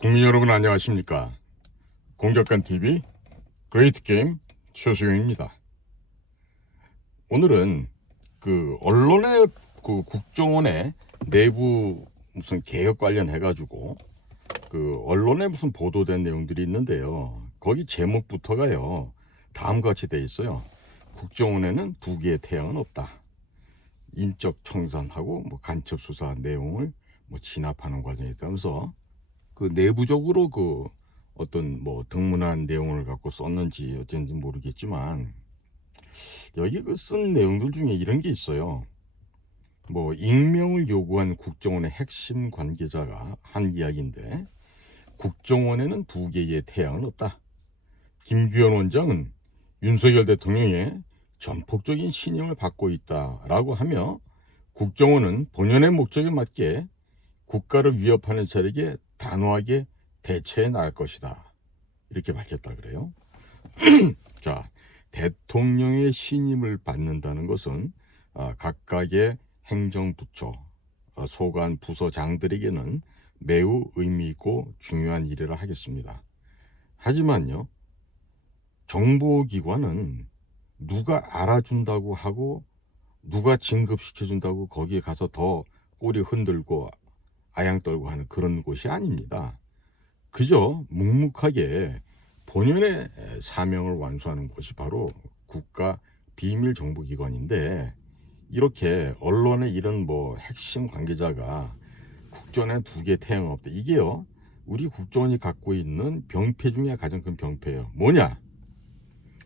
국민 여러분 안녕하십니까? 공격관 TV 그레이트 게임 최수영입니다. 오늘은 언론의 국정원의 내부 무슨 개혁 관련해 가지고 언론에 무슨 보도된 내용들이 있는데요. 거기 제목부터가요. 다음과 같이 돼 있어요. 국정원에는 두 개의 태양은 없다. 인적 청산하고 간첩 수사 내용을 진압하는 과정이 있다면서 내부적으로 어떤 등문한 내용을 갖고 썼는지 어쩐지 모르겠지만 여기 쓴 내용들 중에 이런 게 있어요. 익명을 요구한 국정원의 핵심 관계자가 한 이야기인데, 국정원에는 두 개의 태양은 없다. 김규현 원장은 윤석열 대통령의 전폭적인 신임을 받고 있다라고 하며, 국정원은 본연의 목적에 맞게 국가를 위협하는 세력에 단호하게 대처해 나갈 것이다. 이렇게 밝혔다 그래요. 자, 대통령의 신임을 받는다는 것은 각각의 행정부처, 소관 부서장들에게는 매우 의미 있고 중요한 일이라 하겠습니다. 하지만요, 정보기관은 누가 알아준다고 하고 누가 진급시켜준다고 거기에 가서 더 꼬리 흔들고 아양 떨고 하는 그런 곳이 아닙니다. 그저 묵묵하게 본연의 사명을 완수하는 곳이 바로 국가 비밀정보기관인데, 이렇게 언론의 이런 핵심 관계자가 국정원에 두 개 태양 없다. 이게요, 우리 국정원이 갖고 있는 병폐 중에 가장 큰 병폐예요. 뭐냐?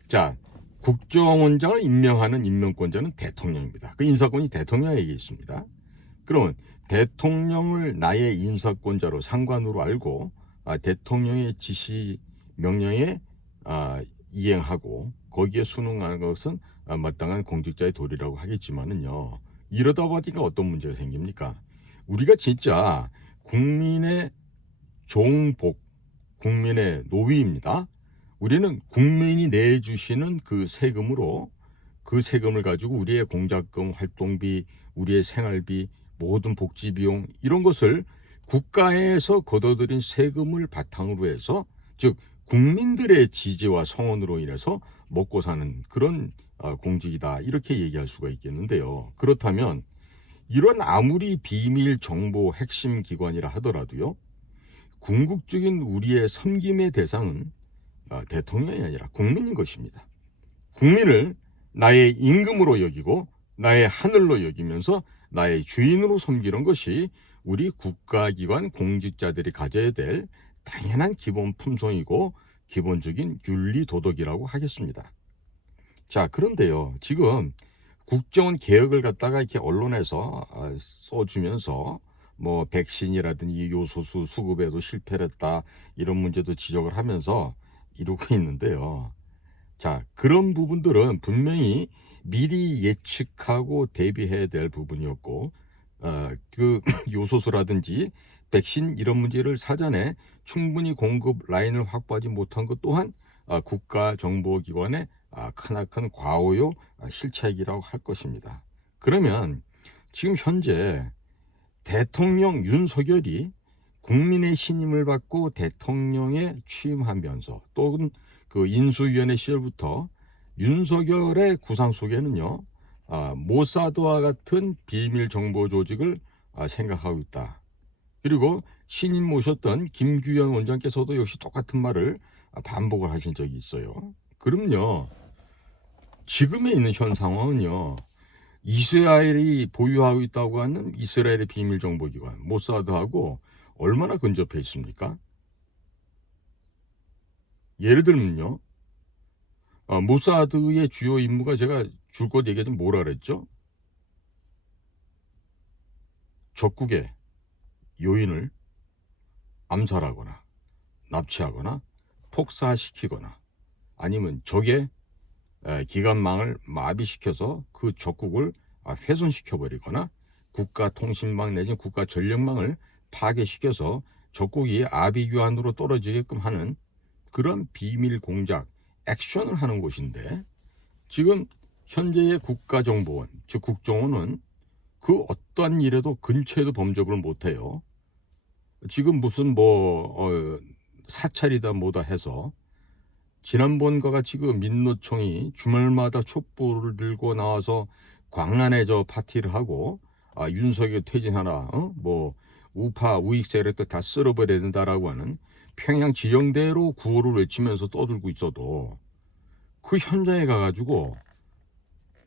자, 국정원장을 임명하는 임명권자는 대통령입니다. 그 인사권이 대통령에게 있습니다. 그러면 대통령을 나의 인사권자로 상관으로 알고 대통령의 지시 명령에 이행하고 거기에 순응하는 것은 마땅한 공직자의 도리라고 하겠지만은요, 이러다 보니까 어떤 문제가 생깁니까? 우리가 진짜 국민의 종복, 국민의 노비입니다. 우리는 국민이 내주시는 그 세금으로, 그 세금을 가지고 우리의 공작금, 활동비, 우리의 생활비, 모든 복지 비용, 이런 것을 국가에서 걷어들인 세금을 바탕으로 해서, 즉 국민들의 지지와 성원으로 인해서 먹고 사는 그런 공직이다, 이렇게 얘기할 수가 있겠는데요. 그렇다면 이런 아무리 비밀 정보 핵심 기관이라 하더라도요, 궁극적인 우리의 섬김의 대상은 대통령이 아니라 국민인 것입니다. 국민을 나의 임금으로 여기고 나의 하늘로 여기면서 나의 주인으로 섬기는 것이 우리 국가기관 공직자들이 가져야 될 당연한 기본 품성이고 기본적인 윤리 도덕이라고 하겠습니다. 자, 그런데요, 지금 국정원 개혁을 갖다가 이렇게 언론에서 써주면서 백신이라든지 요소수 수급에도 실패를 했다, 이런 문제도 지적을 하면서 이루고 있는데요. 자, 그런 부분들은 분명히 미리 예측하고 대비해야 될 부분이었고, 요소수라든지 백신 이런 문제를 사전에 충분히 공급 라인을 확보하지 못한 것 또한 국가정보기관의 크나큰 과오요 실책이라고 할 것입니다. 그러면 지금 현재 대통령 윤석열이 국민의 신임을 받고 대통령에 취임하면서, 또는 인수위원회 시절부터 윤석열의 구상 속에는요, 모사드와 같은 비밀 정보 조직을 생각하고 있다. 그리고 신임 모셨던 김규현 원장께서도 역시 똑같은 말을 반복을 하신 적이 있어요. 그럼요, 지금에 있는 현 상황은요, 이스라엘이 보유하고 있다고 하는 이스라엘의 비밀정보기관 모사드하고 얼마나 근접해 있습니까? 예를 들면요, 모사드의 주요 임무가, 제가 줄곧 얘기하면 뭐라 그랬죠? 적국의 요인을 암살하거나 납치하거나 폭사시키거나, 아니면 적의 기관망을 마비시켜서 그 적국을 훼손시켜버리거나, 국가 통신망 내지 국가 전력망을 파괴시켜서 적국이 아비규환으로 떨어지게끔 하는 그런 비밀 공작 액션을 하는 곳인데, 지금 현재의 국가정보원, 즉 국정원은 그 어떠한 일에도 근처에도 범접을 못해요. 지금 무슨 사찰이다 뭐다 해서 지난번과 같이 그 민노총이 주말마다 촛불을 들고 나와서 광란에 파티를 하고 윤석열 퇴진하라, 우파 우익 세력들 다 쓸어버려야 된다라고 하는 평양 지령대로 구호를 외치면서 떠들고 있어도 그 현장에 가가지고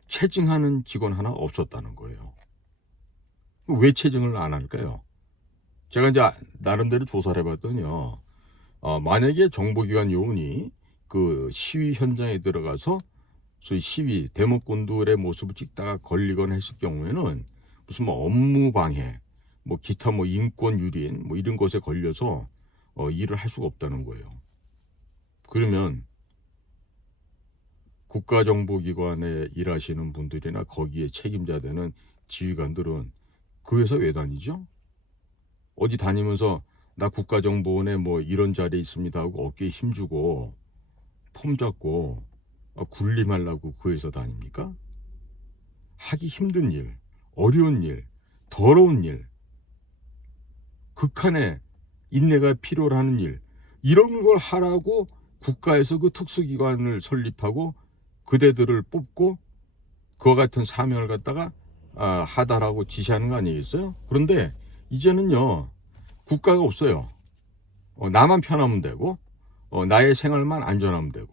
체증하는 직원 하나 없었다는 거예요. 왜 체증을 안 할까요? 제가 이제 나름대로 조사를 해봤더니요. 만약에 정보기관 요원이 그 시위 현장에 들어가서 소위 시위 데모꾼들의 모습을 찍다가 걸리거나 했을 경우에는 무슨 업무 방해, 기타 인권 유린 이런 것에 걸려서 일을 할 수가 없다는 거예요. 그러면 국가정보기관에 일하시는 분들이나 거기에 책임자 되는 지휘관들은 그 회사 왜 다니죠? 어디 다니면서 나 국가정보원에 이런 자리에 있습니다 하고 어깨에 힘주고 폼 잡고 군림하려고 그 회사 다닙니까? 하기 힘든 일, 어려운 일, 더러운 일, 극한의 인내가 필요로 하는 일, 이런 걸 하라고 국가에서 그 특수기관을 설립하고 그대들을 뽑고 그와 같은 사명을 갖다가 하다라고 지시하는 거 아니겠어요? 그런데 이제는요, 국가가 없어요. 나만 편하면 되고 나의 생활만 안전하면 되고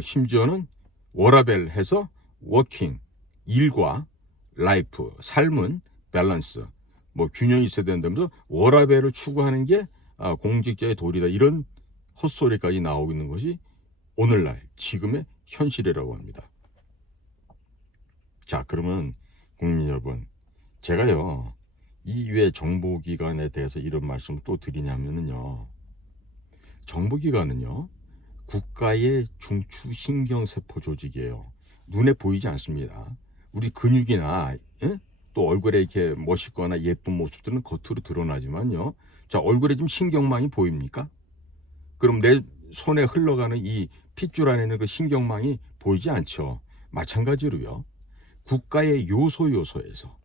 심지어는 워라벨 해서 워킹, 일과 라이프, 삶은 밸런스, 균형이 있어야 된다면서 워라벨을 추구하는 게 공직자의 도리다, 이런 헛소리까지 나오고 있는 것이 오늘날 지금의 현실이라고 합니다. 자, 그러면 국민 여러분, 제가요 이 왜 정보기관에 대해서 이런 말씀을 또 드리냐면요, 정보기관은요 국가의 중추신경세포 조직이에요. 눈에 보이지 않습니다. 우리 근육이나 또 얼굴에 이렇게 멋있거나 예쁜 모습들은 겉으로 드러나지만요, 자, 얼굴에 좀 신경망이 보입니까? 그럼 내 손에 흘러가는 이 핏줄 안에는 그 신경망이 보이지 않죠. 마찬가지로요, 국가의 요소에서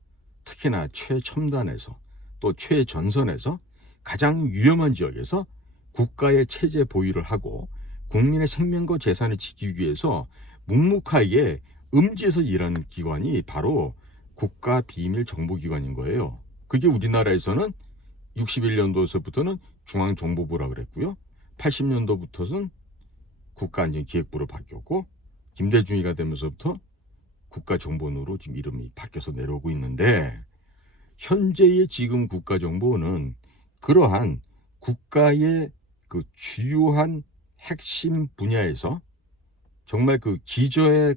특히나 최첨단에서 또 최전선에서 가장 위험한 지역에서 국가의 체제 보유를 하고 국민의 생명과 재산을 지키기 위해서 묵묵하게 음지에서 일하는 기관이 바로 국가비밀정보기관인 거예요. 그게 우리나라에서는 61년도에서부터는 중앙정보부라 그랬고요, 80년도부터는 국가안전기획부로 바뀌었고, 김대중이가 되면서부터 국가정보원으로 지금 이름이 바뀌어서 내려오고 있는데, 현재의 지금 국가정보원은 그러한 국가의 그 주요한 핵심 분야에서 정말 그 기저에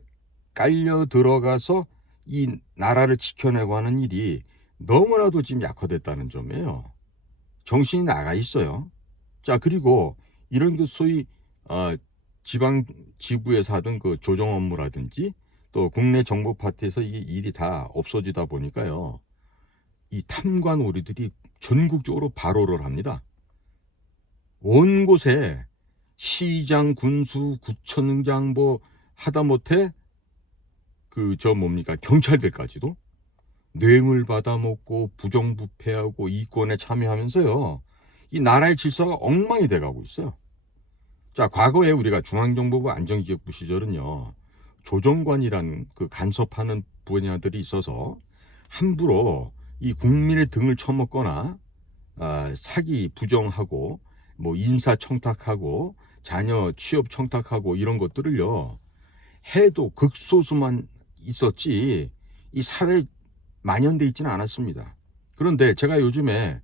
깔려 들어가서 이 나라를 지켜내고 하는 일이 너무나도 지금 약화됐다는 점이에요. 정신이 나가 있어요. 자, 그리고 이런 그 소위 지방 지부에서 하던 그 조정 업무라든지 또 국내 정보 파트에서 이 일이 다 없어지다 보니까요, 이 탐관 오리들이 전국적으로 발호를 합니다. 온 곳에 시장, 군수, 구청장 하다못해 경찰들까지도 뇌물 받아먹고 부정부패하고 이권에 참여하면서요, 이 나라의 질서가 엉망이 돼가고 있어요. 자, 과거에 우리가 중앙정보부 안전기획부 시절은요, 조정관이라는 그 간섭하는 분야들이 있어서 함부로 이 국민의 등을 쳐먹거나 사기 부정하고 인사 청탁하고 자녀 취업 청탁하고 이런 것들을요 해도 극소수만 있었지 이 사회에 만연돼 있지는 않았습니다. 그런데 제가 요즘에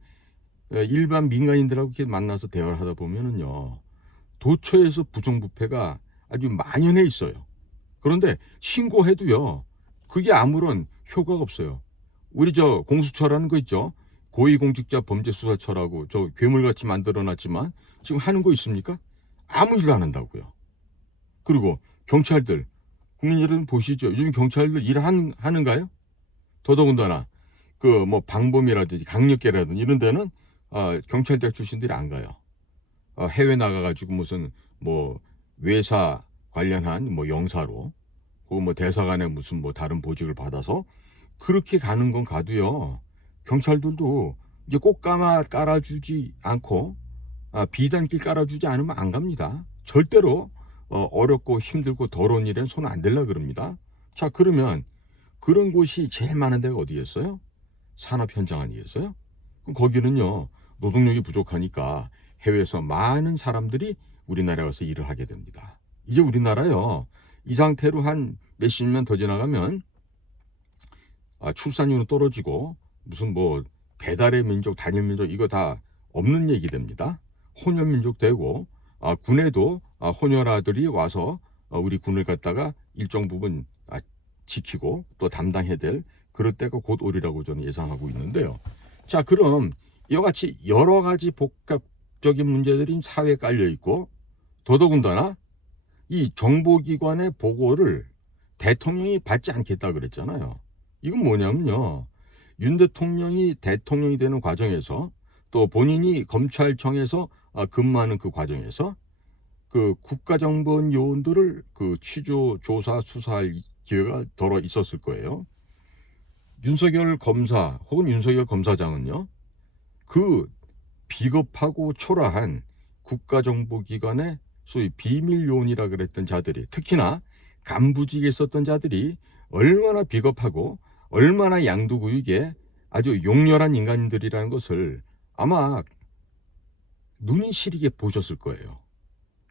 일반 민간인들하고 이렇게 만나서 대화를 하다 보면은요, 도처에서 부정부패가 아주 만연해 있어요. 그런데 신고해도요, 그게 아무런 효과가 없어요. 우리 공수처라는 거 있죠? 고위공직자 범죄수사처라고 괴물같이 만들어놨지만 지금 하는 거 있습니까? 아무 일도 안 한다고요. 그리고 경찰들, 국민 여러분 보시죠. 요즘 경찰들 하는가요? 더더군다나 방범이라든지 강력계라든지 이런 데는 경찰대학 출신들이 안 가요. 해외 나가가지고 무슨 외사 관련한 영사로 혹은 대사관에 무슨 다른 보직을 받아서 그렇게 가는 건 가도요, 경찰들도 이제 꽃가마 깔아주지 않고 비단길 깔아주지 않으면 안 갑니다. 절대로 어렵고 힘들고 더러운 일엔 손 안 댈라 그럽니다. 자, 그러면 그런 곳이 제일 많은 데가 어디겠어요? 산업 현장 아니겠어요? 그럼 거기는요, 노동력이 부족하니까 해외에서 많은 사람들이 우리나라에 와서 일을 하게 됩니다. 이제 우리나라요, 이 상태로 한 몇십 년 더 지나가면 출산율은 떨어지고 무슨 뭐 배달의 민족, 단일 민족 이거 다 없는 얘기 됩니다. 혼혈 민족 되고 군에도 혼혈아들이 와서 우리 군을 갖다가 일정 부분 지키고 또 담당해야 될 그럴 때가 곧 오리라고 저는 예상하고 있는데요. 자, 그럼 이와 같이 여러 가지 복합적인 문제들이 사회에 깔려 있고 더더군다나 이 정보기관의 보고를 대통령이 받지 않겠다 그랬잖아요. 이건 뭐냐면요, 윤 대통령이 대통령이 되는 과정에서 또 본인이 검찰청에서 근무하는 그 과정에서 그 국가정보원 요원들을 그 취조, 조사, 수사할 기회가 덜어 있었을 거예요. 윤석열 검사 혹은 윤석열 검사장은요, 그 비겁하고 초라한 국가정보기관의 소위 비밀 요원이라 그랬던 자들이, 특히나 간부직에 있었던 자들이 얼마나 비겁하고 얼마나 양두구육에 아주 용렬한 인간들이라는 것을 아마 눈이 시리게 보셨을 거예요.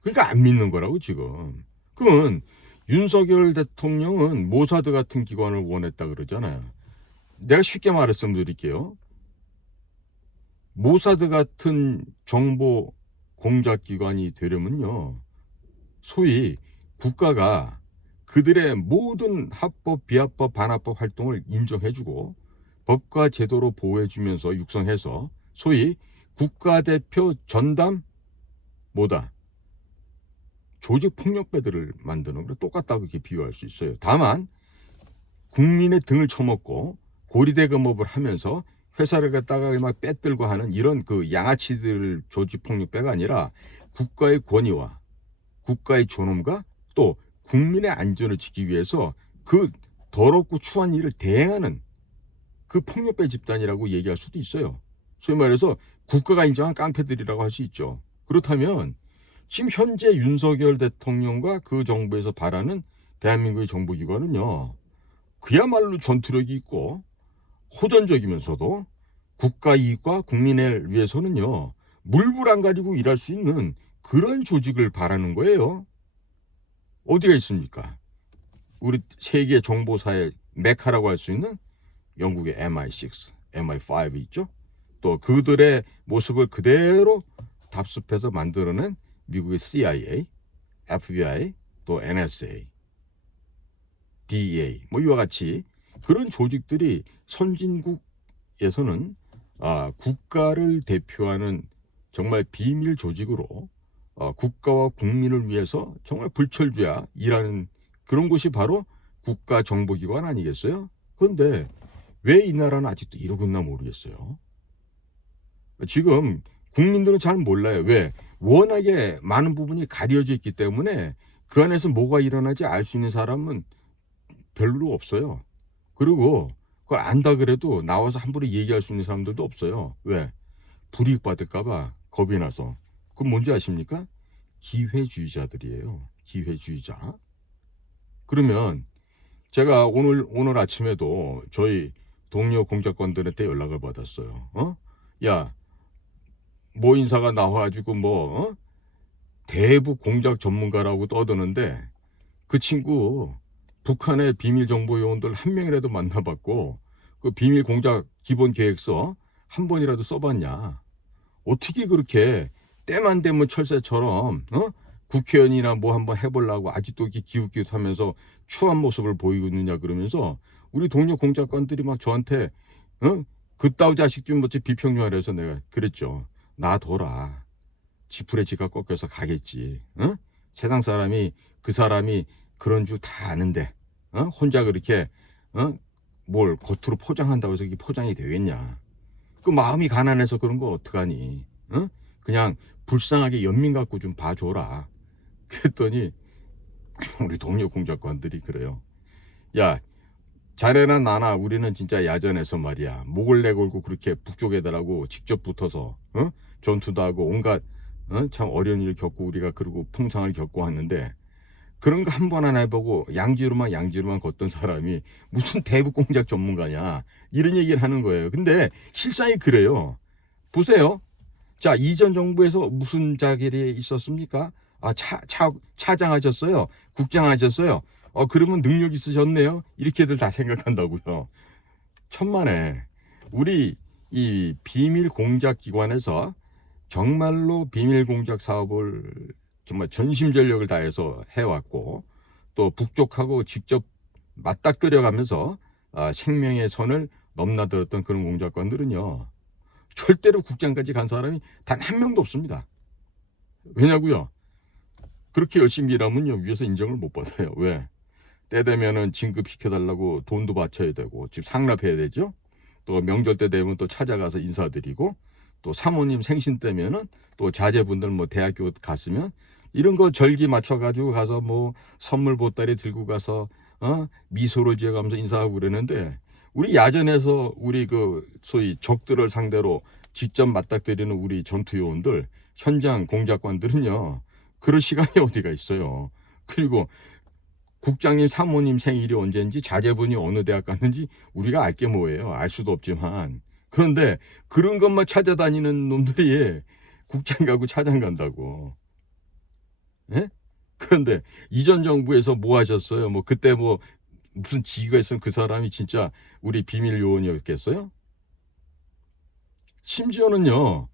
그러니까 안 믿는 거라고 지금. 그러면 윤석열 대통령은 모사드 같은 기관을 원했다 그러잖아요. 내가 쉽게 말씀드릴게요. 모사드 같은 정보 공작기관이 되려면요, 소위 국가가 그들의 모든 합법, 비합법, 반합법 활동을 인정해주고 법과 제도로 보호해주면서 육성해서 소위 국가대표 전담 뭐다? 조직폭력배들을 만드는 거 똑같다고 이렇게 비유할 수 있어요. 다만 국민의 등을 쳐먹고 고리대금업을 하면서 회사를 갖다가 막 빼들고 하는 이런 그 양아치들 조직폭력배가 아니라 국가의 권위와 국가의 존엄과 또 국민의 안전을 지키기 위해서 그 더럽고 추한 일을 대행하는 그 폭력배 집단이라고 얘기할 수도 있어요. 소위 말해서 국가가 인정한 깡패들이라고 할 수 있죠. 그렇다면 지금 현재 윤석열 대통령과 그 정부에서 바라는 대한민국의 정보기관은요, 그야말로 전투력이 있고 호전적이면서도 국가 이익과 국민을 위해서는요, 물불 안 가리고 일할 수 있는 그런 조직을 바라는 거예요. 어디가 있습니까? 우리 세계 정보사의 메카라고 할 수 있는 영국의 MI6, MI5 있죠? 또 그들의 모습을 그대로 답습해서 만들어낸 미국의 CIA, FBI, 또 NSA, DEA 뭐 이와 같이 그런 조직들이 선진국에서는 국가를 대표하는 정말 비밀 조직으로 국가와 국민을 위해서 정말 불철주야 일하는 그런 곳이 바로 국가정보기관 아니겠어요? 그런데 왜 이 나라는 아직도 이러고 있나 모르겠어요. 지금 국민들은 잘 몰라요. 왜? 워낙에 많은 부분이 가려져 있기 때문에 그 안에서 뭐가 일어나지 알 수 있는 사람은 별로 없어요. 그리고 그걸 안다 그래도 나와서 함부로 얘기할 수 있는 사람들도 없어요. 왜? 불이익 받을까봐 겁이 나서. 그건 뭔지 아십니까? 기회주의자들이에요. 기회주의자. 그러면 제가 오늘 아침에도 저희 동료 공작관들한테 연락을 받았어요. 야, 모 인사가 나와가지고 대북 공작 전문가라고 떠드는데 그 친구 북한의 비밀 정보 요원들 한 명이라도 만나봤고 그 비밀 공작 기본 계획서 한 번이라도 써봤냐? 어떻게 그렇게 때만 되면 철새처럼 국회의원이나 뭐 한번 해보려고 아직도 이렇게 기웃기웃하면서 추한 모습을 보이고 있느냐 그러면서 우리 동료 공작관들이 막 저한테 그따위 자식 좀 뭐지 비평 좀 하래서 내가 그랬죠. 놔둬라. 지푸레 지가 꺾여서 가겠지. 세상 사람이 그 사람이 그런 줄 다 아는데 혼자 그렇게 뭘 겉으로 포장한다고 해서 이게 포장이 되겠냐. 그 마음이 가난해서 그런 거 어떡하니. 그냥 불쌍하게 연민 갖고 좀 봐줘라. 그랬더니 우리 동료 공작관들이 그래요. 야, 자네나 나나 우리는 진짜 야전에서 말이야 목을 내걸고 그렇게 북쪽 애들하고 직접 붙어서 전투도 하고 온갖 참 어려운 일을 겪고 우리가 그리고 풍상을 겪고 왔는데 그런 거 한 번 안 해보고 양지로만 걷던 사람이 무슨 대북 공작 전문가냐 이런 얘기를 하는 거예요. 근데 실상이 그래요. 보세요. 자, 이전 정부에서 무슨 자질이 있었습니까? 차장 하셨어요. 국장 하셨어요. 그러면 능력 있으셨네요. 이렇게들 다 생각한다고요. 천만에 우리 이 비밀 공작 기관에서 정말로 비밀 공작 사업을 정말 전심전력을 다해서 해왔고 또 북쪽하고 직접 맞닥뜨려가면서 생명의 선을 넘나들었던 그런 공작관들은요. 절대로 국장까지 간 사람이 단 한 명도 없습니다. 왜냐고요? 그렇게 열심히 일하면요. 위에서 인정을 못 받아요. 왜? 때 되면은 진급시켜달라고 돈도 바쳐야 되고 집 상납해야 되죠. 또 명절 때 되면 또 찾아가서 인사드리고 또 사모님 생신 때면은 또 자제분들 뭐 대학교 갔으면 이런 거 절기 맞춰가지고 가서 뭐 선물 보따리 들고 가서 미소를 지어가면서 인사하고 그러는데 우리 야전에서 우리 그 소위 적들을 상대로 직접 맞닥뜨리는 우리 전투요원들 현장 공작관들은요 그럴 시간이 어디가 있어요. 그리고 국장님 사모님 생일이 언제인지 자제분이 어느 대학 갔는지 우리가 알 게 뭐예요. 알 수도 없지만 그런데 그런 것만 찾아다니는 놈들이 국장 가고 차장 간다고. 예? 그런데 이전 정부에서 뭐 하셨어요? 뭐 그때 뭐 무슨 지위가 있으면 그 사람이 진짜 우리 비밀 요원이었겠어요? 심지어는요.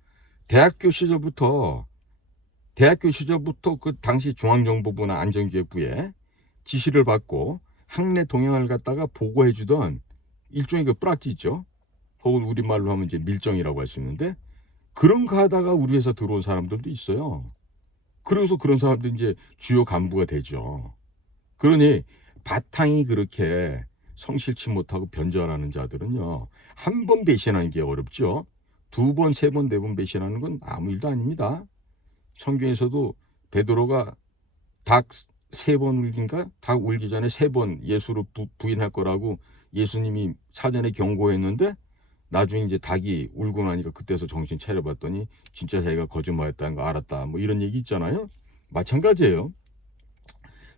대학교 시절부터 그 당시 중앙정보부나 안전기획부에 지시를 받고 학내 동향을 갖다가 보고해 주던 일종의 그 뿌락지 있죠. 혹은 우리말로 하면 이제 밀정이라고 할 수 있는데 그런 거 하다가 우리 회사 들어온 사람들도 있어요. 그래서 그런 사람들이 이제 주요 간부가 되죠. 그러니 바탕이 그렇게 성실치 못하고 변절하는 자들은요. 한 번 배신하는 게 어렵죠. 두 번, 세 번, 네 번 배신하는 건 아무 일도 아닙니다. 성경에서도 베드로가 닭 3번 울긴가? 닭 울기 전에 3번 예수를 부인할 거라고 예수님이 사전에 경고했는데 나중에 이제 닭이 울고 나니까 그때서 정신 차려봤더니 진짜 자기가 거짓말했다는 거 알았다. 뭐 이런 얘기 있잖아요. 마찬가지예요.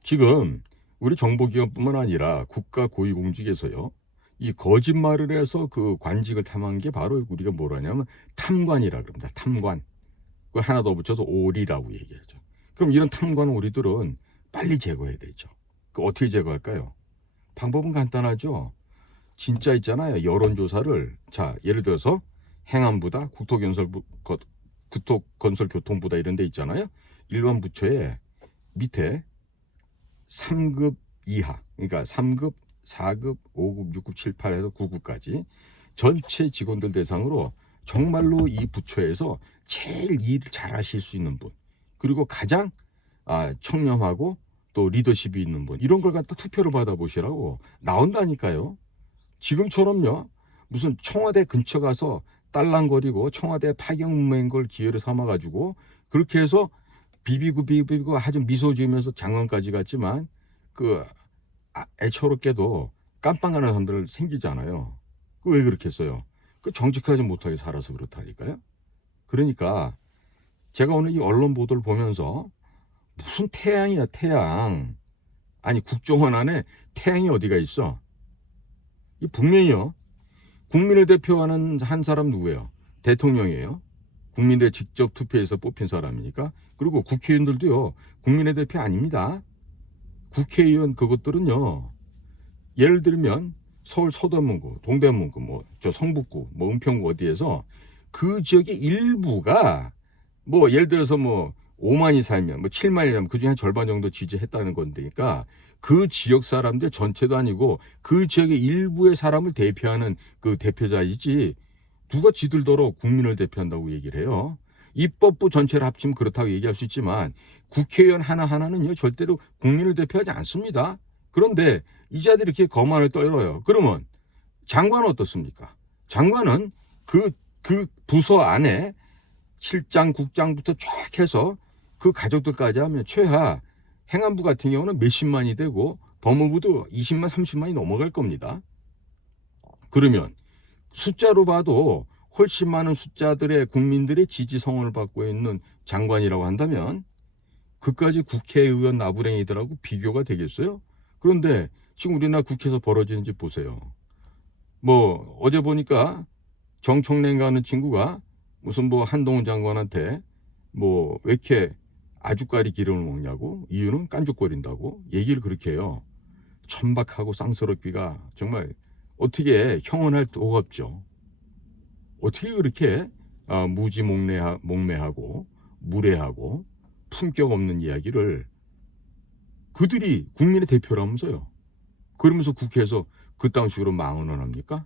지금 우리 정보기관뿐만 아니라 국가 고위공직에서요. 이 거짓말을 해서 그 관직을 탐한 게 바로 우리가 뭐라 하냐면 탐관이라 그럽니다. 탐관. 그걸 하나 더 붙여서 오리라고 얘기하죠. 그럼 이런 탐관 오리들은 빨리 제거해야 되죠. 그 어떻게 제거할까요? 방법은 간단하죠. 진짜 있잖아요. 여론조사를 자 예를 들어서 행안부다, 국토건설교통부다 이런 데 있잖아요. 일반 부처에 밑에 3급 이하, 그러니까 3급, 4급, 5급, 6급, 7, 8 해서 9급까지 전체 직원들 대상으로 정말로 이 부처에서 제일 일을 잘하실 수 있는 분, 그리고 가장 청렴하고 또 리더십이 있는 분, 이런 걸 갖다 투표를 받아보시라고 나온다니까요. 지금처럼요. 무슨 청와대 근처 가서 딸랑거리고 청와대 파경문맹인 걸 기회를 삼아가지고 그렇게 해서 비비고 아주 미소 지으면서 장관까지 갔지만 그 애처롭게도 깜빵가는 사람들 생기잖아요. 그 왜 그렇게 했어요? 그 정직하지 못하게 살아서 그렇다니까요. 그러니까 제가 오늘 이 언론 보도를 보면서 무슨 태양이야 태양. 아니 국정원 안에 태양이 어디가 있어? 이 분명히요. 국민을 대표하는 한 사람 누구예요? 대통령이에요. 국민들 직접 투표해서 뽑힌 사람이니까. 그리고 국회의원들도요. 국민의 대표 아닙니다. 국회의원 그것들은요. 예를 들면 서울 서대문구, 동대문구, 뭐 저 성북구, 뭐 은평구 어디에서 그 지역의 일부가 뭐 예를 들어서 뭐 5만이 살면 뭐 7만이 살면 그중에 한 절반 정도 지지했다는 건데니까 그 지역 사람들 전체도 아니고 그 지역의 일부의 사람을 대표하는 그 대표자이지 누가 지들더러 국민을 대표한다고 얘기를 해요. 입법부 전체를 합치면 그렇다고 얘기할 수 있지만 국회의원 하나하나는요 절대로 국민을 대표하지 않습니다. 그런데 이 자들이 이렇게 거만을 떨어요. 그러면 장관은 어떻습니까? 장관은 그 부서 안에 실장, 국장부터 쫙 해서 그 가족들까지 하면 최하 행안부 같은 경우는 몇십만이 되고 법무부도 20만, 30만이 넘어갈 겁니다. 그러면 숫자로 봐도 훨씬 많은 숫자들의 국민들의 지지 성원을 받고 있는 장관이라고 한다면 그까지 국회의원 나부랭이들하고 비교가 되겠어요? 그런데 지금 우리나라 국회에서 벌어지는 지 보세요. 뭐 어제 보니까 정청래인가 하는 친구가 무슨 뭐 한동훈 장관한테 뭐 왜 이렇게 아주까리 기름을 먹냐고, 이유는 깐죽거린다고 얘기를 그렇게 해요. 천박하고 쌍스럽기가 정말 어떻게 형언할 도가 없죠. 어떻게 그렇게 무지몽매하고 무례하고 품격 없는 이야기를 그들이 국민의 대표라면서요. 그러면서 국회에서 그딴 식으로 망언을 합니까?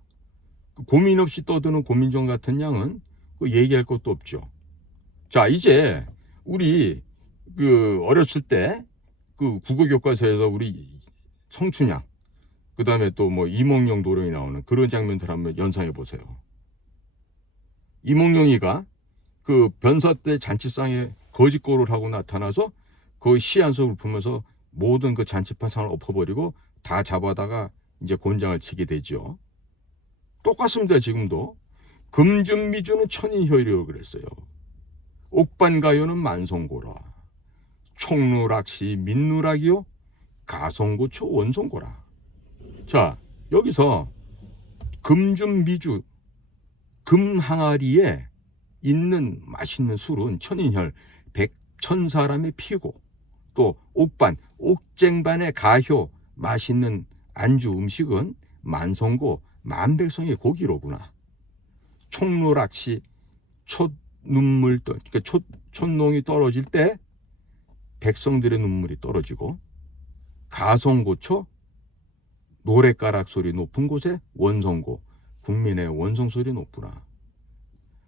고민 없이 떠드는 고민정 같은 양은 얘기할 것도 없죠. 자, 이제 우리 어렸을 때 국어 교과서에서 우리 성춘향, 그 다음에 또 뭐 이몽룡 도령이 나오는 그런 장면들 한번 연상해 보세요. 이몽룡이가 변사 때 잔치상에 거짓고를 하고 나타나서 그 시 한 속을 풀면서 모든 그 잔치판 상을 엎어버리고 다 잡아다가 이제 곤장을 치게 되죠. 똑같습니다. 지금도 금준미주는 천인효이라고 그랬어요. 옥반가요는 만송고라. 총누락시 민누락이요 가성고초 원송고라. 자, 여기서 금준미주 금항아리에 있는 맛있는 술은 천인혈 백천사람의 피고, 또 옥반 옥쟁반의 가효 맛있는 안주 음식은 만성고 만백성의 고기로구나. 총누락시 그러니까 촛농이 떨어질 때 백성들의 눈물이 떨어지고, 가성고초 노랫가락 소리 높은 곳에 원성고 국민의 원성 소리 높구나.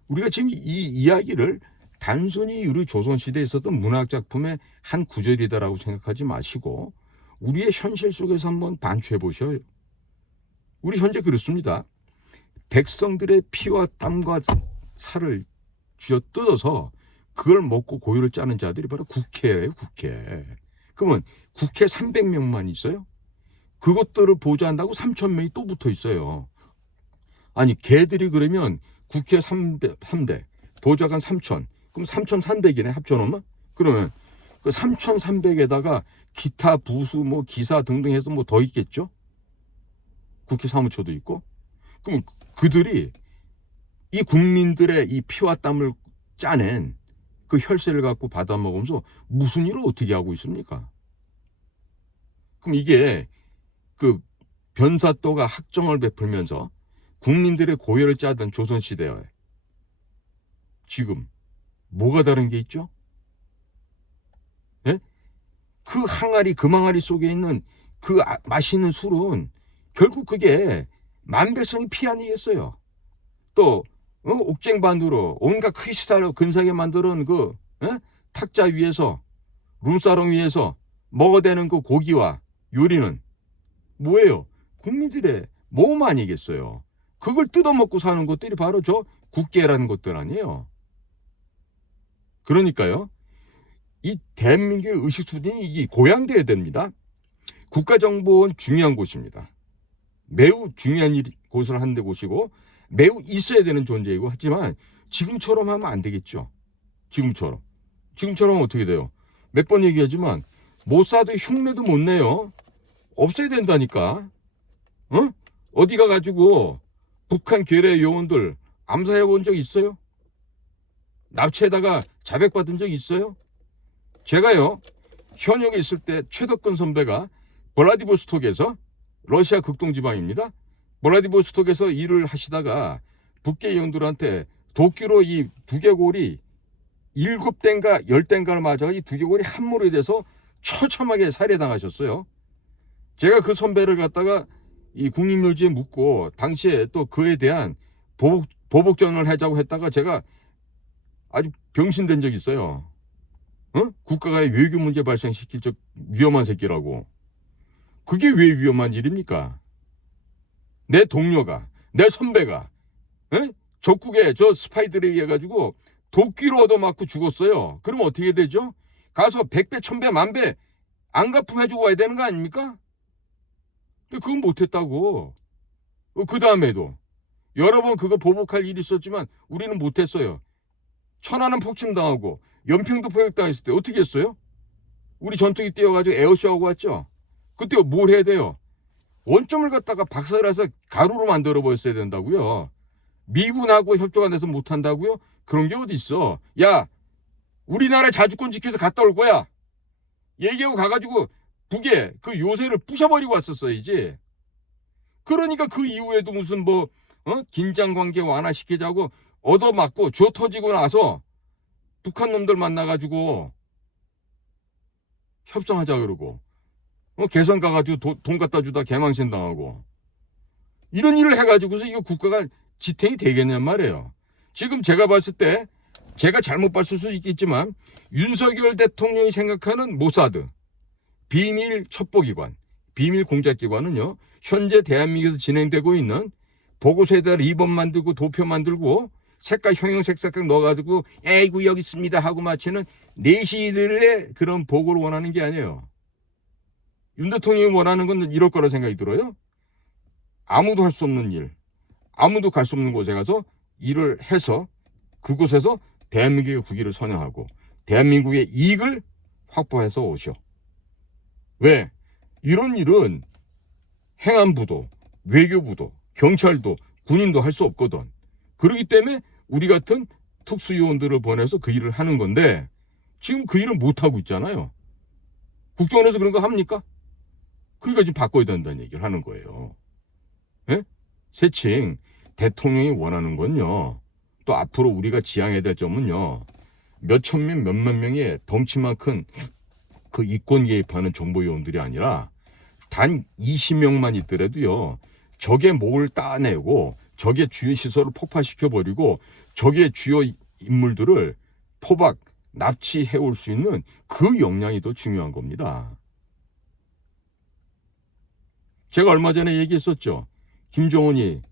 우리가 지금 이 이야기를 단순히 우리 조선시대에 있었던 문학작품의 한 구절이다라고 생각하지 마시고 우리의 현실 속에서 한번 반추해 보셔요. 우리 현재 그렇습니다. 백성들의 피와 땀과 살을 쥐어 뜯어서 그걸 먹고 고유를 짜는 자들이 바로 국회예요. 국회. 그러면 국회 300명만 있어요? 그것들을 보좌한다고 3,000명이 또 붙어 있어요. 아니 걔들이 그러면 국회 3대 보좌관 3,000, 그럼 3,300이네 합쳐놓으면. 그러면 그 3,300에다가 기타 부수 뭐 기사 등등 해서 뭐 더 있겠죠. 국회 사무처도 있고. 그럼 그들이 이 국민들의 이 피와 땀을 짜낸 그 혈세를 갖고 받아먹으면서 무슨 일을 어떻게 하고 있습니까? 그럼 이게 변사또가 학정을 베풀면서 국민들의 고열을 짜던 조선시대에 지금 뭐가 다른 게 있죠? 예? 그 항아리, 금항아리 속에 있는 맛있는 술은 결국 그게 만백성이 피 아니겠어요? 또 옥쟁반으로 온갖 크리스탈로 근사하게 만드는 탁자 위에서, 룸사롱 위에서 먹어대는 그 고기와 요리는 뭐예요? 국민들의 몸 아니겠어요? 그걸 뜯어먹고 사는 것들이 바로 저 국계라는 것들 아니에요? 그러니까요, 이 대한민국의 의식 수준이 이게 고양돼야 됩니다. 국가정보원 중요한 곳입니다. 매우 중요한 곳을 하는 데 곳이고 매우 있어야 되는 존재이고, 하지만 지금처럼 하면 안 되겠죠. 지금처럼 하면 어떻게 돼요? 몇 번 얘기하지만 모사드 흉내도 못 내요. 없애야 된다니까. 어디 가가지고 북한 괴뢰 요원들 암살해 본 적 있어요? 납치에다가 자백받은 적 있어요? 제가요, 현역에 있을 때 최덕근 선배가 블라디보스톡에서, 러시아 극동지방입니다, 블라디보스톡에서 일을 하시다가 북계 요원들한테 도끼로 이 두개골이 7대인가 10대인가를 맞아 이 두개골이 함몰이 돼서 처참하게 살해당하셨어요. 제가 그 선배를 갖다가 이 국립묘지에 묻고 당시에 또 그에 대한 보복전을 하자고 했다가 제가 아주 병신된 적이 있어요. 국가가 외교 문제 발생시킬 저 위험한 새끼라고. 그게 왜 위험한 일입니까? 내 동료가, 내 선배가 적국에 저 스파이들에 의해 가지고 도끼로 얻어맞고 죽었어요. 그럼 어떻게 되죠? 가서 100배, 1000배, 10,000배 안갚음 해주고 와야 되는 거 아닙니까? 근데 그건 못했다고. 그 다음에도 여러 번 그거 보복할 일이 있었지만 우리는 못했어요. 천안은 폭침당하고 연평도 포격당했을 때 어떻게 했어요? 우리 전투기 띄워가지고 에어쇼하고 왔죠. 그때 뭘 해야 돼요? 원점을 갖다가 박살내서 가루로 만들어 버렸어야 된다고요. 미군하고 협조가 돼서 못한다고요? 그런 게 어디 있어? 야, 우리나라 자주권 지켜서 갔다 올 거야. 얘기하고 가가지고 북에 그 요새를 부셔버리고 왔었어야지. 그러니까 그 이후에도 무슨 긴장 관계 완화시키자고 얻어맞고 줘 터지고 나서 북한 놈들 만나가지고 협상하자 그러고 개성 가가지고 돈 갖다 주다 개망신 당하고 이런 일을 해가지고서 이거 국가가 지탱이 되겠냔 말이에요. 지금 제가 봤을 때 제가 잘못 봤을 수 있겠지만 윤석열 대통령이 생각하는 모사드 비밀 첩보기관, 비밀 공작기관은요. 현재 대한민국에서 진행되고 있는 보고서에다 리본 만들고 도표 만들고 색깔 형형색색 넣어가지고 에이구 여기 있습니다 하고 마치는 내시들의 그런 보고를 원하는 게 아니에요. 윤 대통령이 원하는 건 이럴 거라 생각이 들어요. 아무도 할 수 없는 일, 아무도 갈 수 없는 곳에 가서 일을 해서 그곳에서 대한민국의 국위를 선양하고 대한민국의 이익을 확보해서 오셔. 왜? 이런 일은 행안부도 외교부도 경찰도 군인도 할 수 없거든. 그렇기 때문에 우리 같은 특수요원들을 보내서 그 일을 하는 건데 지금 그 일을 못하고 있잖아요. 국정원에서 그런 거 합니까? 그러니까 지금 바꿔야 된다는 얘기를 하는 거예요. 예? 세칭 대통령이 원하는 건요. 또 앞으로 우리가 지향해야 될 점은요. 몇천 명, 몇만 명의 덩치만 큰 그 이권 개입하는 정보요원들이 아니라 단 20명만 있더라도요. 적의 목을 따내고 적의 주요 시설을 폭파시켜버리고 적의 주요 인물들을 포박, 납치해올 수 있는 그 역량이 더 중요한 겁니다. 제가 얼마 전에 얘기했었죠. 김정은이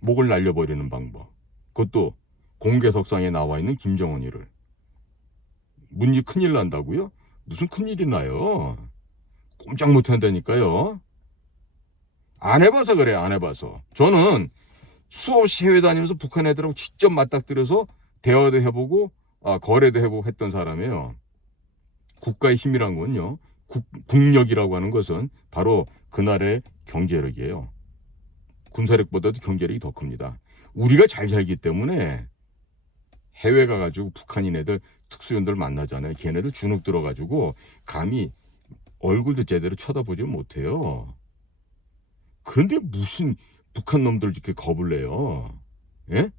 목을 날려버리는 방법. 그것도 공개석상에 나와 있는 김정은이를. 문이 큰일 난다고요? 무슨 큰일이 나요? 꼼짝 못한다니까요. 안 해봐서 그래요. 안 해봐서. 저는 수없이 해외 다니면서 북한 애들하고 직접 맞닥뜨려서 대화도 해보고 거래도 해보고 했던 사람이에요. 국가의 힘이란 건요. 국력이라고 하는 것은 바로 그날의 경제력이에요. 군사력보다도 경제력이 더 큽니다. 우리가 잘 살기 때문에 해외 가가지고 북한인 애들 특수요원들 만나잖아요. 걔네들 주눅 들어가지고 감히 얼굴도 제대로 쳐다보지 못해요. 그런데 무슨 북한 놈들 이렇게 겁을 내요? 예?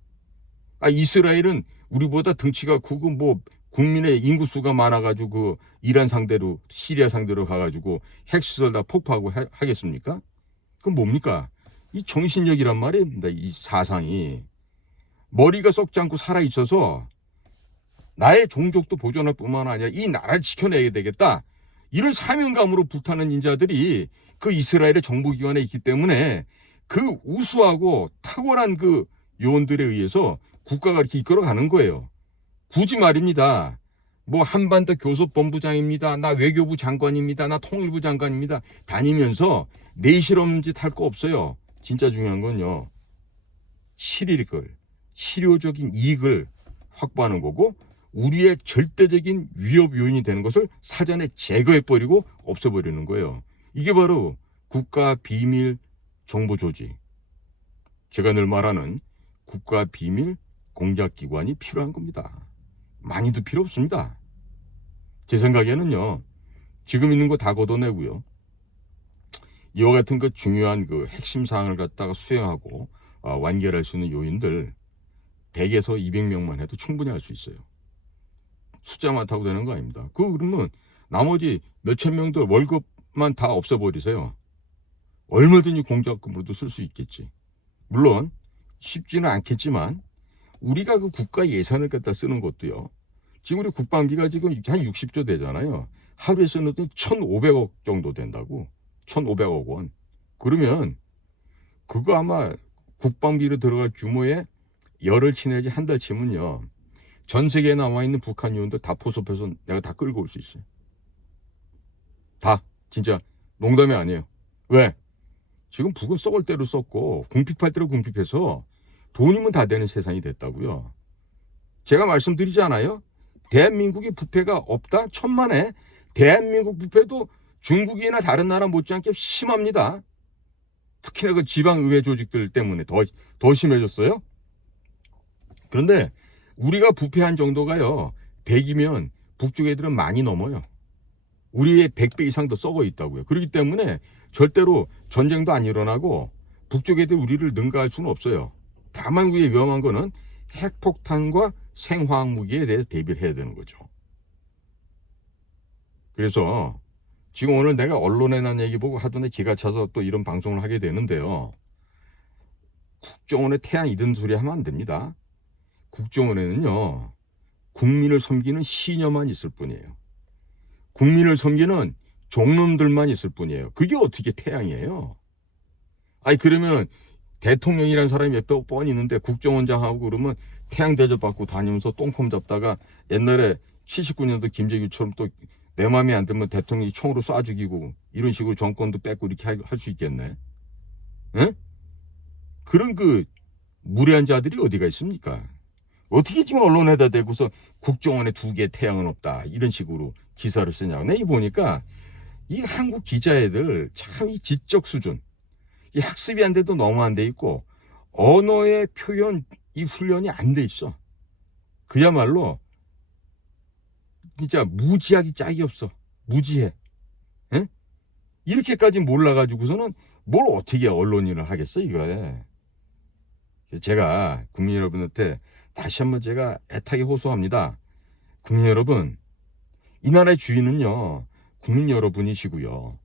이스라엘은 우리보다 등치가 크고 국민의 인구수가 많아가지고 그 이란 상대로 시리아 상대로 가가지고 핵시설 다 폭파하고 하겠습니까? 그건 뭡니까? 이 정신력이란 말입니다. 이 사상이. 머리가 썩지 않고 살아있어서 나의 종족도 보존할 뿐만 아니라 이 나라를 지켜내야 되겠다. 이런 사명감으로 불타는 인자들이 그 이스라엘의 정보기관에 있기 때문에 그 우수하고 탁월한 그 요원들에 의해서 국가가 이렇게 이끌어가는 거예요. 굳이 말입니다. 한반도 교섭본부장입니다. 나 외교부 장관입니다. 나 통일부 장관입니다. 다니면서 내실험짓 할 거 없어요. 진짜 중요한 건요. 실효적인 이익을 확보하는 거고 우리의 절대적인 위협 요인이 되는 것을 사전에 제거해버리고 없애버리는 거예요. 이게 바로 국가 비밀 정보 조직. 제가 늘 말하는 국가 비밀 공작기관이 필요한 겁니다. 많이도 필요 없습니다. 제 생각에는요. 지금 있는 거 다 걷어내고요. 이와 같은 그 중요한 그 핵심 사항을 갖다가 수행하고 완결할 수 있는 요인들 100에서 200명만 해도 충분히 할 수 있어요. 숫자 많다고 되는 거 아닙니다. 그러면 나머지 몇천 명들 월급만 다 없애버리세요. 얼마든지 공작금으로도 쓸 수 있겠지. 물론 쉽지는 않겠지만 우리가 그 국가 예산을 갖다 쓰는 것도요. 지금 우리 국방비가 지금 한 60조 되잖아요. 하루에 쓰는 돈 1,500억 정도 된다고. 1,500억 원. 그러면 그거 아마 국방비로 들어갈 규모의 열흘 치내지 한 달 치면요. 전 세계에 나와 있는 북한 요원들 다 포섭해서 내가 다 끌고 올 수 있어요. 다. 진짜 농담이 아니에요. 왜? 지금 북은 썩을 대로 썩고 궁핍할 대로 궁핍해서 돈이면 다 되는 세상이 됐다고요. 제가 말씀드리잖아요. 대한민국의 부패가 없다? 천만에. 대한민국 부패도 중국이나 다른 나라 못지않게 심합니다. 특히나 그 지방의회 조직들 때문에 더 심해졌어요. 그런데 우리가 부패한 정도가요, 100이면 북쪽 애들은 많이 넘어요. 우리의 100배 이상 더 썩어 있다고요. 그렇기 때문에 절대로 전쟁도 안 일어나고 북쪽 애들 우리를 능가할 수는 없어요. 다만 우리의 위험한 거는 핵폭탄과 생화학 무기에 대해서 대비를 해야 되는 거죠. 그래서 지금 오늘 내가 언론에 난 얘기 보고 하던데 기가 차서 또 이런 방송을 하게 되는데요. 국정원의 태양 이런 소리 하면 안 됩니다. 국정원에는요, 국민을 섬기는 시녀만 있을 뿐이에요. 국민을 섬기는 종놈들만 있을 뿐이에요. 그게 어떻게 태양이에요? 아니 그러면 대통령이라는 사람이 몇 번 있는데 국정원장하고 그러면 태양 대접받고 다니면서 똥폼 잡다가 옛날에 79년도 김재규처럼 또 내 마음에 안 들면 대통령이 총으로 쏴 죽이고 이런 식으로 정권도 뺏고 이렇게 할 수 있겠네. 에? 그런 그 무례한 자들이 어디가 있습니까? 어떻게 지금 언론에다 대고서 국정원에 2개의 태양은 없다 이런 식으로 기사를 쓰냐고. 내가 보니까 이 한국 기자애들 참 이 지적 수준, 이 학습이 안 돼도 너무 안 돼 있고 언어의 표현 이 훈련이 안 돼 있어. 그야말로 진짜 무지하기 짝이 없어. 무지해. 에? 이렇게까지 몰라가지고서는 뭘 어떻게 언론인을 하겠어 이거에. 제가 국민 여러분한테 다시 한번 제가 애타게 호소합니다. 국민 여러분, 이 나라의 주인은요, 국민 여러분이시고요.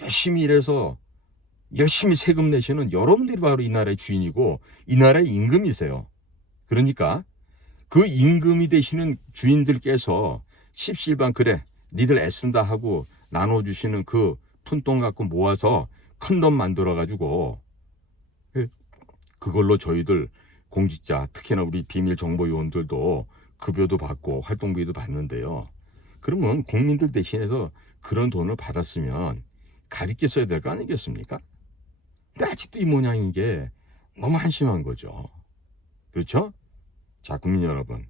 열심히 일해서 열심히 세금 내시는 여러분들이 바로 이 나라의 주인이고 이 나라의 임금이세요. 그러니까 그 임금이 되시는 주인들께서 십시일반 그래 니들 애쓴다 하고 나눠주시는 그 푼돈 갖고 모아서 큰 돈 만들어가지고 그걸로 저희들 공직자, 특히나 우리 비밀정보요원들도 급여도 받고 활동비도 받는데요. 그러면 국민들 대신해서 그런 돈을 받았으면 가볍게 써야 될 거 아니겠습니까? 근데 아직도 이 모양인 게 너무 한심한 거죠. 그렇죠? 자, 국민 여러분.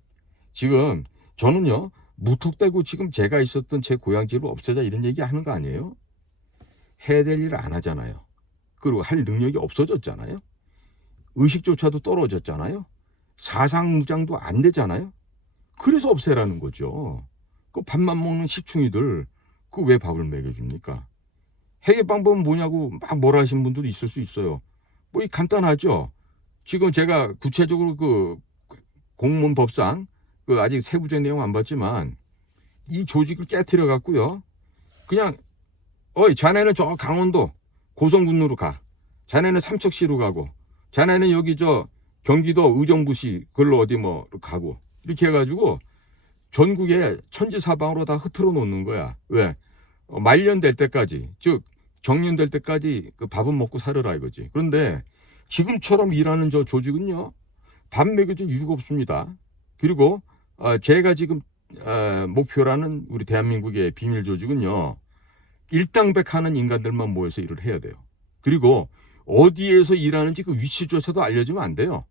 지금 저는요, 무턱대고 지금 제가 있었던 제 고향집을 없애자 이런 얘기 하는 거 아니에요? 해야 될 일을 안 하잖아요. 그리고 할 능력이 없어졌잖아요. 의식조차도 떨어졌잖아요. 사상무장도 안 되잖아요. 그래서 없애라는 거죠. 그 밥만 먹는 시충이들 그 왜 밥을 먹여줍니까? 해결 방법은 뭐냐고 막 뭐라 하시는 분들도 있을 수 있어요. 뭐 간단하죠. 지금 제가 구체적으로 그 공문법상 그 아직 세부적인 내용 안 봤지만 이 조직을 깨트려 갖고요. 그냥 어이 자네는 저 강원도 고성군으로 가. 자네는 삼척시로 가고. 자네는 여기 저 경기도 의정부시 그걸로 어디 뭐 가고. 이렇게 해가지고 전국에 천지사방으로 다 흐트러 놓는 거야. 왜? 말년될 때까지, 즉 정년될 때까지 그 밥은 먹고 살으라 이거지. 그런데 지금처럼 일하는 저 조직은요, 밥 먹여줄 이유가 없습니다. 그리고 제가 지금 목표라는 우리 대한민국의 비밀 조직은요, 일당백하는 인간들만 모여서 일을 해야 돼요. 그리고 어디에서 일하는지 그 위치조차도 알려주면 안 돼요.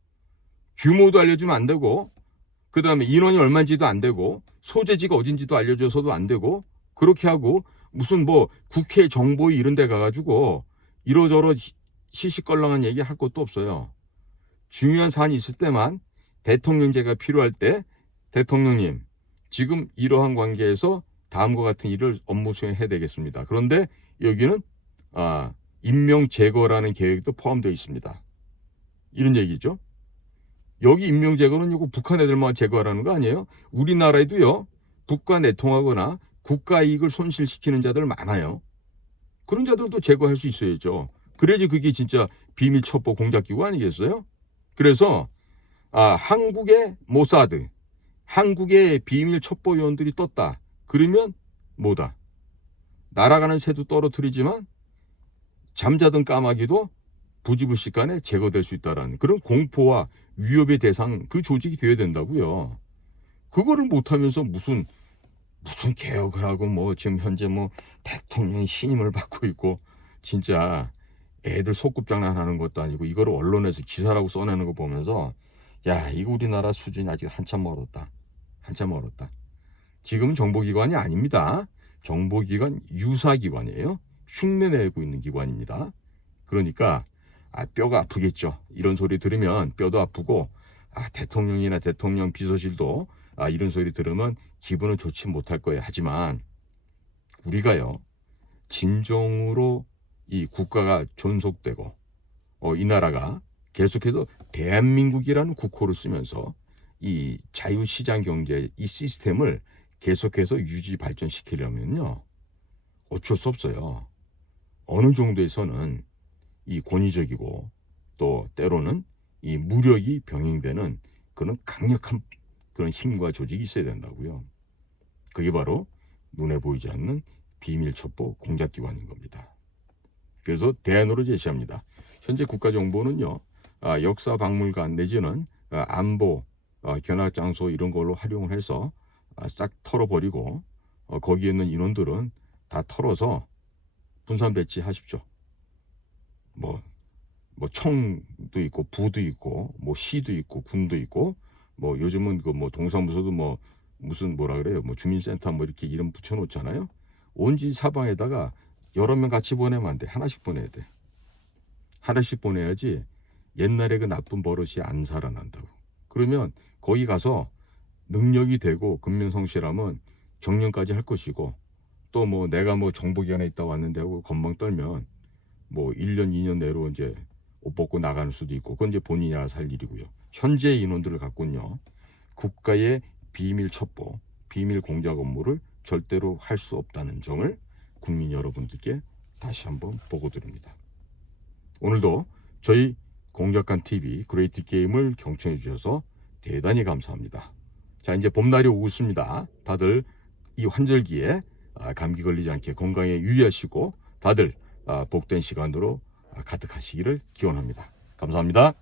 규모도 알려주면 안 되고, 그 다음에 인원이 얼마인지도 안 되고, 소재지가 어딘지도 알려줘서도 안 되고, 그렇게 하고 무슨 뭐 국회 정보위 이런 데 가가지고 이러저러 시시껄렁한 얘기 할 것도 없어요. 중요한 사안이 있을 때만 대통령제가 필요할 때 대통령님 지금 이러한 관계에서 다음과 같은 일을 업무 수행해야 되겠습니다. 그런데 여기는 임명 제거라는 계획도 포함되어 있습니다. 이런 얘기죠. 여기 임명 제거는 이거 북한 애들만 제거하라는 거 아니에요? 우리나라에도요. 북과 내통하거나 국가 이익을 손실시키는 자들 많아요. 그런 자들도 제거할 수 있어야죠. 그래야지 그게 진짜 비밀 첩보 공작기구 아니겠어요? 그래서 한국의 모사드, 한국의 비밀 첩보요원들이 떴다. 그러면 뭐다? 날아가는 새도 떨어뜨리지만 잠자던 까마귀도 부지불식간에 제거될 수 있다라는 그런 공포와 위협의 대상 그 조직이 되어야 된다고요. 그거를 못하면서 무슨 개혁을 하고 뭐 지금 현재 뭐 대통령이 신임을 받고 있고 진짜 애들 소꿉장난 하는 것도 아니고 이거를 언론에서 기사라고 써내는 거 보면서 야, 이거 우리나라 수준이 아직 한참 멀었다. 한참 멀었다. 지금은 정보기관이 아닙니다. 정보기관 유사기관이에요. 흉내내고 있는 기관입니다. 그러니까 뼈가 아프겠죠. 이런 소리 들으면 뼈도 아프고 대통령이나 대통령 비서실도 이런 소리 들으면 기분은 좋지 못할 거예요. 하지만 우리가요, 진정으로 이 국가가 존속되고 이 나라가 계속해서 대한민국이라는 국호를 쓰면서 이 자유시장 경제 이 시스템을 계속해서 유지 발전시키려면요, 어쩔 수 없어요. 어느 정도에서는 이 권위적이고 또 때로는 이 무력이 병행되는 그런 강력한 그런 힘과 조직이 있어야 된다고요. 그게 바로 눈에 보이지 않는 비밀 첩보 공작기관인 겁니다. 그래서 대안으로 제시합니다. 현재 국가정보는요, 역사박물관 내지는 안보 견학장소 이런 걸로 활용을 해서 싹 털어버리고 거기에 있는 인원들은 다 털어서 분산 배치하십시오. 뭐 청도 있고 부도 있고 뭐 시도 있고 군도 있고 뭐 요즘은 그 뭐 동사무소도 뭐 무슨 뭐라 그래요, 뭐 주민센터 뭐 이렇게 이름 붙여놓잖아요. 온지 사방에다가 여러 명 같이 보내면 안 돼. 하나씩 보내야 돼. 하나씩 보내야지 옛날에 그 나쁜 버릇이 안 살아난다고. 그러면 거기 가서 능력이 되고 근면성실하면 정년까지 할 것이고, 또 뭐 내가 뭐 정보기관에 있다 왔는데 하고 건방 떨면 뭐 1년 2년 내로 이제 옷 벗고 나가는 수도 있고, 그건 이제 본인이 알아서 할 일이고요. 현재 인원들을 갖고는요, 국가의 비밀 첩보, 비밀 공작 업무를 절대로 할 수 없다는 점을 국민 여러분들께 다시 한번 보고드립니다. 오늘도 저희 공작관 TV 그레이트 게임을 경청해 주셔서 대단히 감사합니다. 자, 이제 봄날이 오고 있습니다. 다들 이 환절기에 감기 걸리지 않게 건강에 유의하시고 다들 복된 시간으로 가득하시기를 기원합니다. 감사합니다.